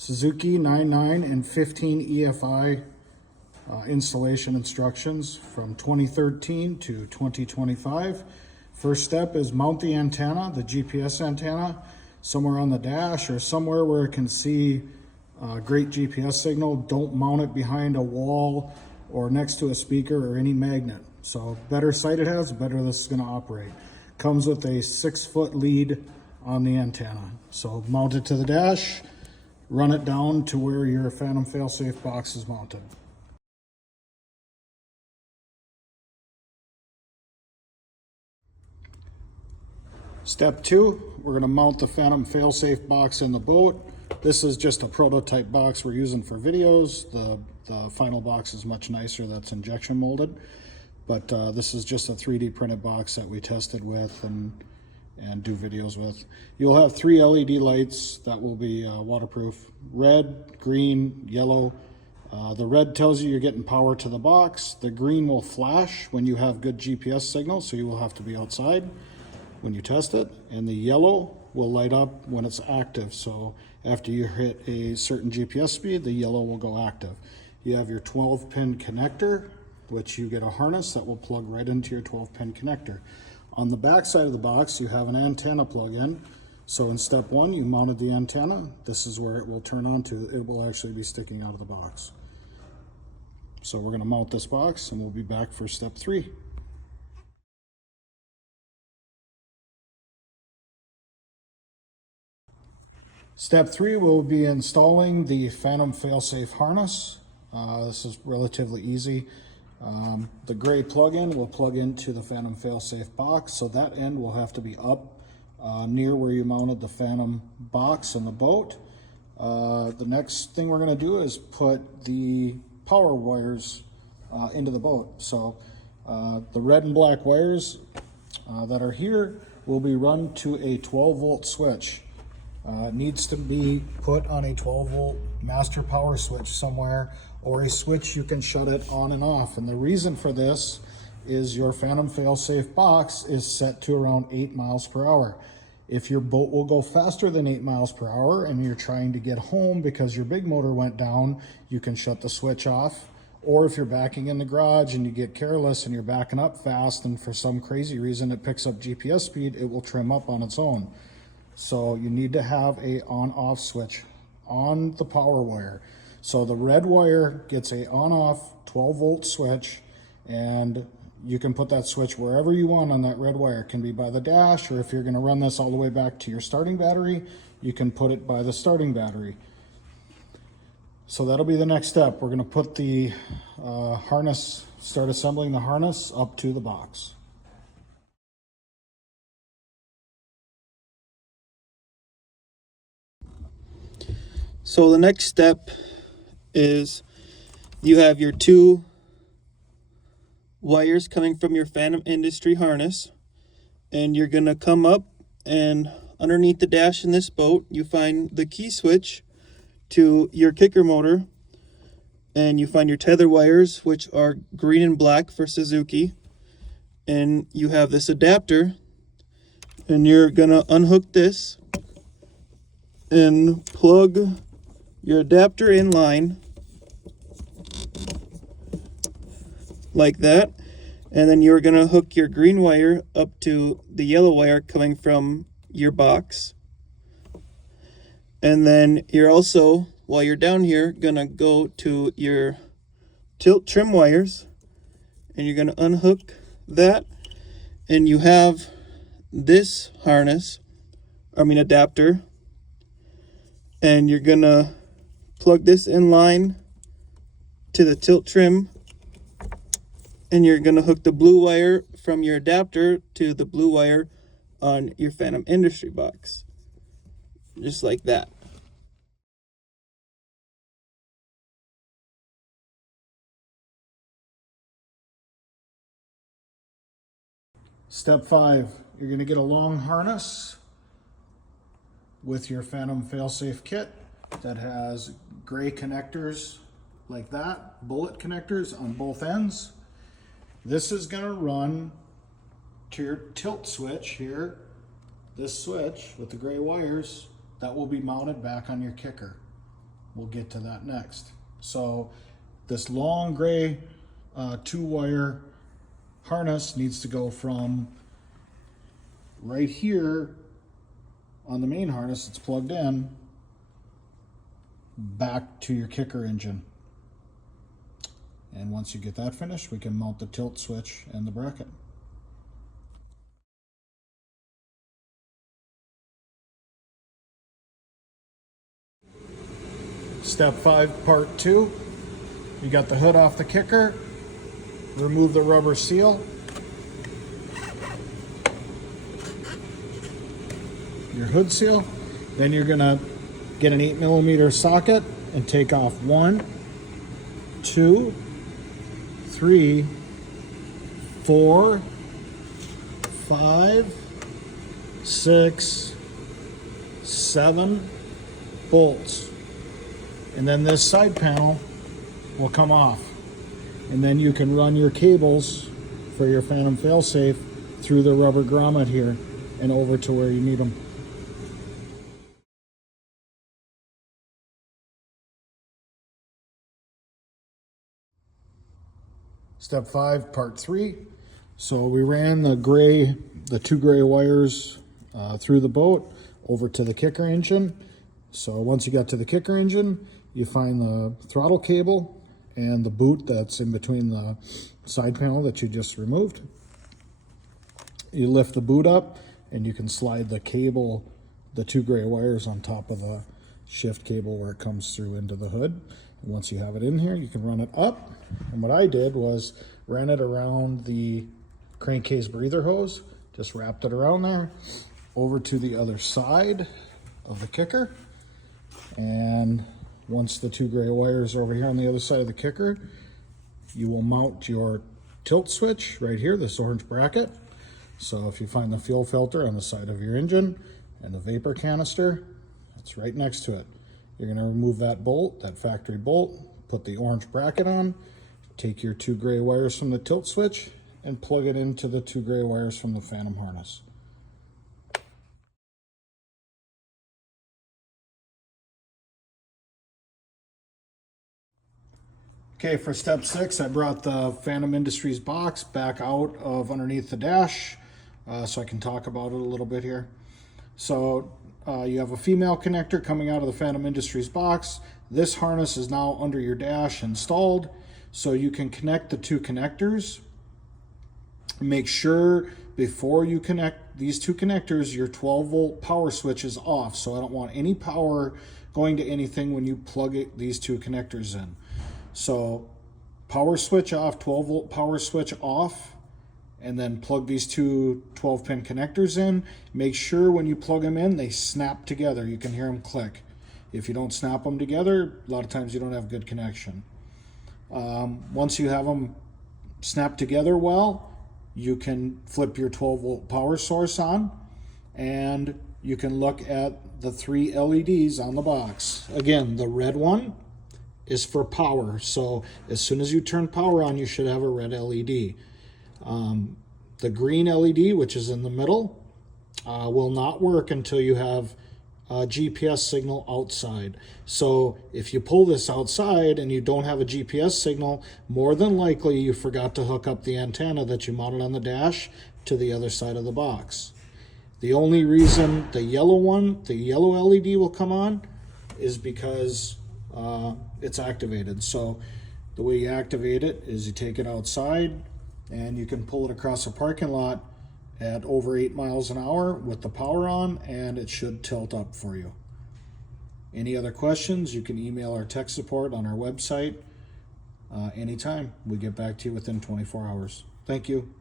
Suzuki 99 and 15 EFI installation instructions from 2013 to 2025. First step is mount the antenna, the GPS antenna, somewhere on the dash or somewhere where it can see great GPS signal. Don't mount it behind a wall or next to a speaker or any magnet. So better sight it has, the better this is going to operate. Comes with a 6-foot lead on the antenna. So mount it to the dash, run it down to where your Phantom failsafe box is mounted. Step 2, we're going to mount the Phantom failsafe box in the boat. This is just a prototype box we're using for videos. The final box is much nicer, that's injection molded. But this is just a 3D printed box that we tested with and do videos with. You'll have 3 LED lights that will be waterproof: red, green, yellow. The red tells you you're getting power to the box. The green will flash when you have good GPS signal, so you will have to be outside when you test it. And the yellow will light up when it's active. So after you hit a certain GPS speed, the yellow will go active. You have your 12-pin connector, which you get a harness that will plug right into your 12-pin connector. On the back side of the box, you have an antenna plug-in. So in step 1, you mounted the antenna. This is where it will turn on to. It will actually be sticking out of the box. So we're going to mount this box and we'll be back for step 3. Step 3 will be installing the Phantom failsafe harness. This is relatively easy. The gray plug-in will plug into the Phantom failsafe box, so that end will have to be up near where you mounted the Phantom box in the boat. The next thing we're going to do is put the power wires into the boat. So the red and black wires that are here will be run to a 12-volt switch. It needs to be put on a 12-volt master power switch somewhere, or a switch you can shut it on and off. And the reason for this is your Phantom failsafe box is set to around 8 miles per hour. If your boat will go faster than 8 miles per hour and you're trying to get home because your big motor went down, you can shut the switch off. Or if you're backing in the garage and you get careless and you're backing up fast and for some crazy reason it picks up GPS speed, it will trim up on its own. So you need to have a on-off switch on the power wire. So the red wire gets a on-off 12-volt switch, and you can put that switch wherever you want on that red wire. It can be by the dash, or if you're going to run this all the way back to your starting battery, you can put it by the starting battery. So that'll be the next step. We're going to put the harness, start assembling the harness up to the box. So the next step is you have your 2 wires coming from your Phantom Industry harness, and you're going to come up and underneath the dash in this boat you find the key switch to your kicker motor, and you find your tether wires, which are green and black for Suzuki, and you have this adapter, and you're going to unhook this and plug your adapter in line like that, and then you're going to hook your green wire up to the yellow wire coming from your box. And then you're also, while you're down here, going to go to your tilt trim wires, and you're going to unhook that, and you have this adapter, and you're going to plug this in line to the tilt trim, and you're going to hook the blue wire from your adapter to the blue wire on your Phantom Industry box, just like that. Step 5, you're going to get a long harness with your Phantom failsafe kit that has gray connectors like that, bullet connectors on both ends. This is going to run to your tilt switch here, this switch with the gray wires that will be mounted back on your kicker. We'll get to that next. So this long gray 2-wire harness needs to go from right here on the main harness that's plugged in back to your kicker engine. And once you get that finished, we can mount the tilt switch and the bracket. Step 5, part 2. You got the hood off the kicker. Remove the rubber seal. Your hood seal. Then you're gonna get an 8mm socket and take off 1, 2, 3, 4, 5, 6, 7 bolts. And then this side panel will come off. And then you can run your cables for your Phantom failsafe through the rubber grommet here and over to where you need them. Step 5, part 3. So we ran the 2 gray wires through the boat over to the kicker engine. So once you got to the kicker engine, you find the throttle cable and the boot that's in between the side panel that you just removed. You lift the boot up and you can slide the cable, the 2 gray wires on top of the shift cable where it comes through into the hood. And once you have it in here, you can run it up. And what I did was ran it around the crankcase breather hose, just wrapped it around there, over to the other side of the kicker. And once the 2 gray wires are over here on the other side of the kicker, you will mount your tilt switch right here, this orange bracket. So if you find the fuel filter on the side of your engine and the vapor canister, it's right next to it. You're going to remove that bolt, that factory bolt, put the orange bracket on, take your 2 gray wires from the tilt switch and plug it into the 2 gray wires from the Phantom harness. Okay, for step 6, I brought the Phantom Industries box back out of underneath the dash so I can talk about it a little bit here. So you have a female connector coming out of the Phantom Industries box. This harness is now under your dash installed, so you can connect the 2 connectors. Make sure before you connect these 2 connectors, your 12-volt power switch is off. So I don't want any power going to anything when you plug these 2 connectors in. So power switch off, 12-volt power switch off, and then plug these 2 12-pin connectors in. Make sure when you plug them in, they snap together. You can hear them click. If you don't snap them together, a lot of times you don't have good connection. Once you have them snap together well, you can flip your 12-volt power source on, and you can look at the 3 LEDs on the box. Again, the red one is for power. So as soon as you turn power on, you should have a red LED. The green LED, which is in the middle, will not work until you have a GPS signal outside. So if you pull this outside and you don't have a GPS signal, more than likely you forgot to hook up the antenna that you mounted on the dash to the other side of the box. The only reason the yellow LED will come on is because it's activated. So the way you activate it is you take it outside and you can pull it across a parking lot at over 8 miles an hour with the power on, and it should tilt up for you. Any other questions, you can email our tech support on our website anytime. We get back to you within 24 hours. Thank you.